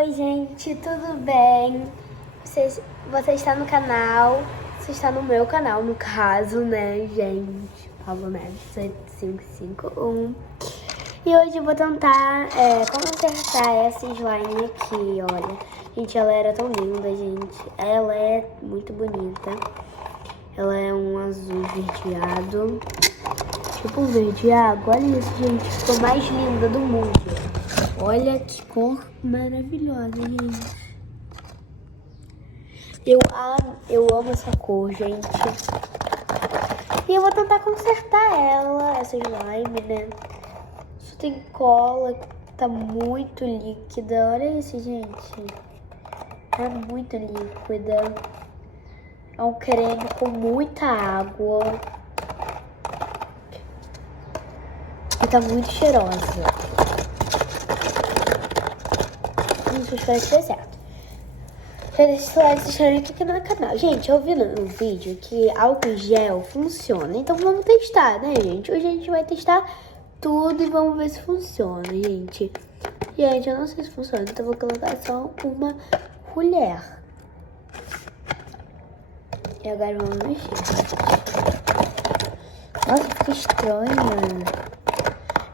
Oi, gente, tudo bem? Você está no canal, você está no meu canal, no caso, né, gente? Paulo Neves 7551. E hoje eu vou tentar consertar essa slime aqui, olha. Gente, ela era tão linda, gente. Ela é muito bonita. Ela é um azul verdeado. Tipo verde água. Olha isso, gente. Ficou mais linda do mundo. Olha que cor maravilhosa, gente. Eu amo essa cor, gente. E eu vou tentar consertar ela, essa slime, né? Só tem cola, tá muito líquida. Olha isso, gente. Tá muito líquida. É um creme com muita água. E tá muito cheirosa. Isso, espero que dê certo. Já deixa o like, se inscreve aqui no canal. Gente, eu vi no vídeo que álcool em gel funciona. Então vamos testar, né, gente? Hoje a gente vai testar tudo e vamos ver se funciona, gente. Gente, eu não sei se funciona, então eu vou colocar só uma colher. E agora vamos mexer. Nossa, fica estranho.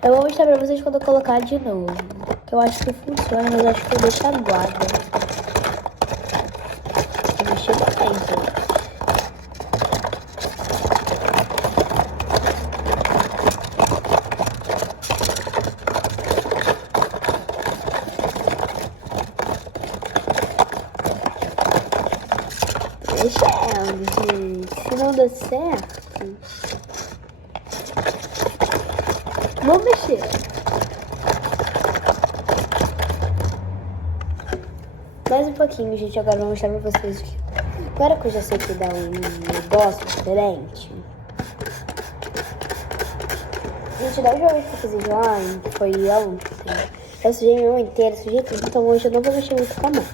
Eu vou mostrar pra vocês quando eu colocar de novo. Que eu acho que funciona, mas eu acho que eu deixo aguada. Vou mexer bem, gente. Mexendo, gente. Se não der certo, vou mexer. Mais um pouquinho, gente. Agora eu vou mostrar pra vocês. Agora que eu já sei que dá um negócio diferente. Gente, da última vez que eu fiz slime, foi ontem. Eu sujei minha mão inteira, sujei tudo. Então hoje eu não vou mexer muito com a mão.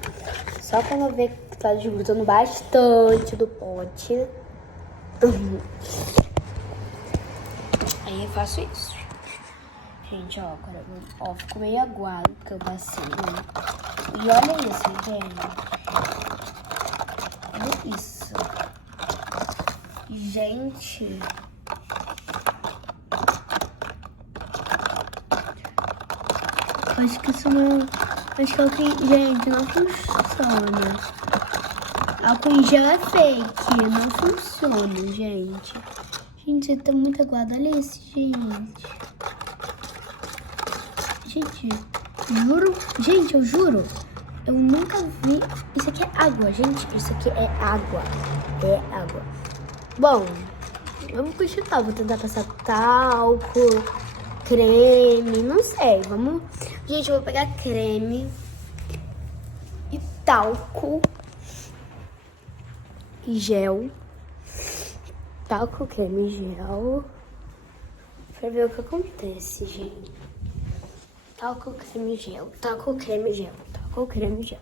Só quando eu ver que tá desgrudando bastante do pote. Aí eu faço isso. Gente, ó, agora ó, ficou meio aguado porque eu passei, né? E olha isso, gente. Olha isso. Gente. Acho que isso não... Acho que álcool em... Gente, não funciona. Álcool em gel é fake. Não funciona, gente. Gente, tá muito aguado. Olha isso, gente. Gente, juro... Gente, eu juro. Eu nunca vi... Isso aqui é água, gente. Isso aqui é água. É água. Bom, vamos continuar. Vou tentar passar talco, creme, não sei. Vamos... Gente, eu vou pegar creme e talco e gel. Talco, creme e gel. Pra ver o que acontece, gente. Talco, creme, gel. Talco, creme, gel. Talco, creme, gel.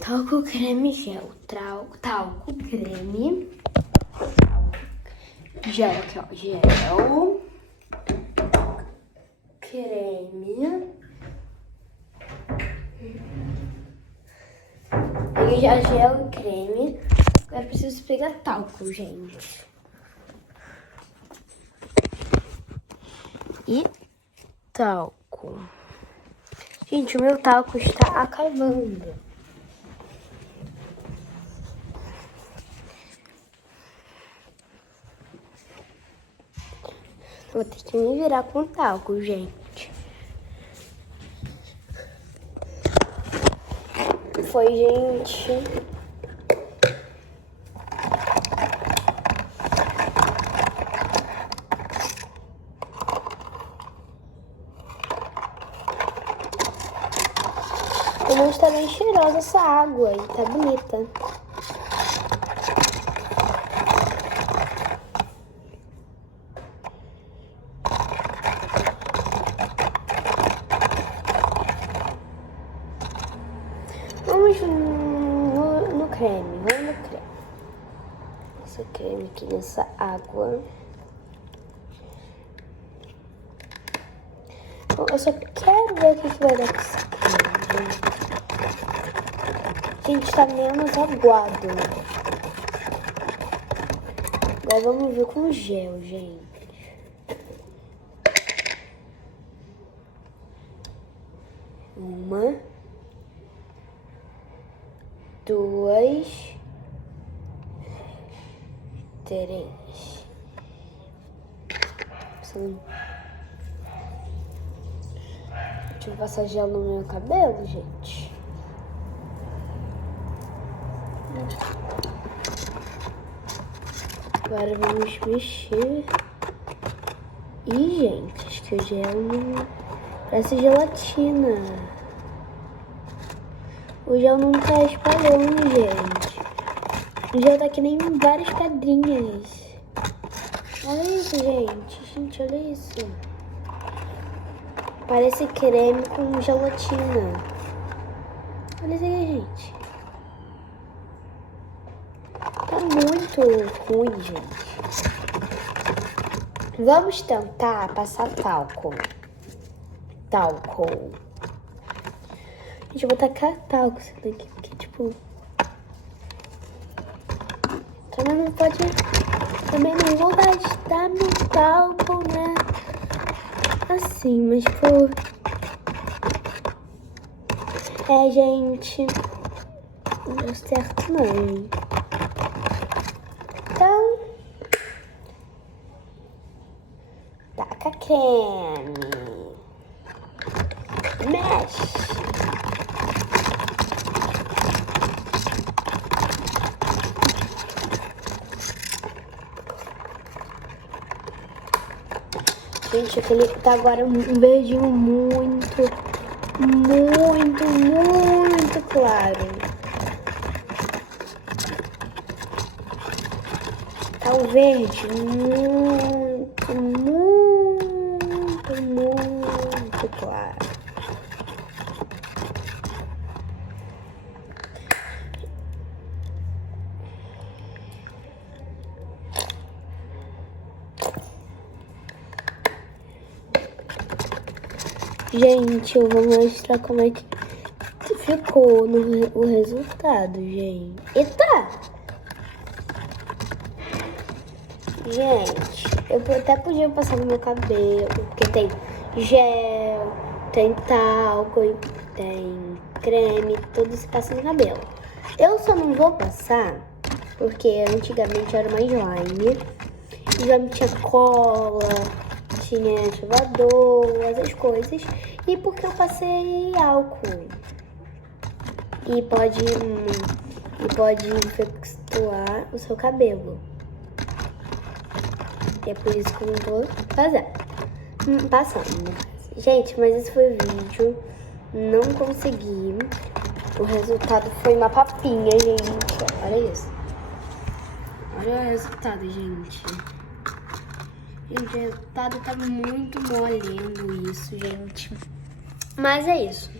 Talco, creme, gel. Talco, creme. Gel aqui, ó. Gel. Creme. Peguei já gel e creme. Agora preciso pegar talco, gente. E talco. Gente, o meu talco está acabando. Vou ter que me virar com talco, gente. Foi, gente. Mas tá bem cheirosa essa água e tá bonita. Vamos no creme, vamos no creme. Esse creme aqui nessa água. Eu só quero ver o que vai dar com esse creme. quente tá menos aguado. Agora vamos ver com gel, gente. Uma, duas, três. Deixa eu passar gel no meu cabelo, gente. Agora vamos mexer. Ih, gente, acho que o gel não... Parece gelatina. O gel não tá espalhando, gente. O gel tá que nem várias pedrinhas. Olha isso, gente. Gente, olha isso. Parece creme com gelatina. Olha isso aí, gente. Tá muito ruim, gente. Vamos tentar passar talco. Gente, eu vou tacar talco isso daqui, porque, tipo... Também não pode... Também não vou gastar meu talco, né? Assim, mas, tipo... gente... Não deu certo, não. Então... Taca creme. Mexe. Gente, aquele tá agora um verdinho muito claro. Tá um verde muito claro. Gente, eu vou mostrar como é que ficou o resultado, gente. Eita! Gente, eu até podia passar no meu cabelo, porque tem gel, tem talco, tem creme, tudo se passa no cabelo. Eu só não vou passar, porque antigamente era mais slime, slime tinha cola, tinha enxovador, essas coisas, e porque eu passei álcool. E pode infectuar o seu cabelo. É por isso que eu não tô passando. Gente, mas esse foi o vídeo. Não consegui. O resultado foi uma papinha, gente. Olha isso. Olha o resultado, gente. Gente, o resultado tá muito molhando isso, gente. Mas é isso.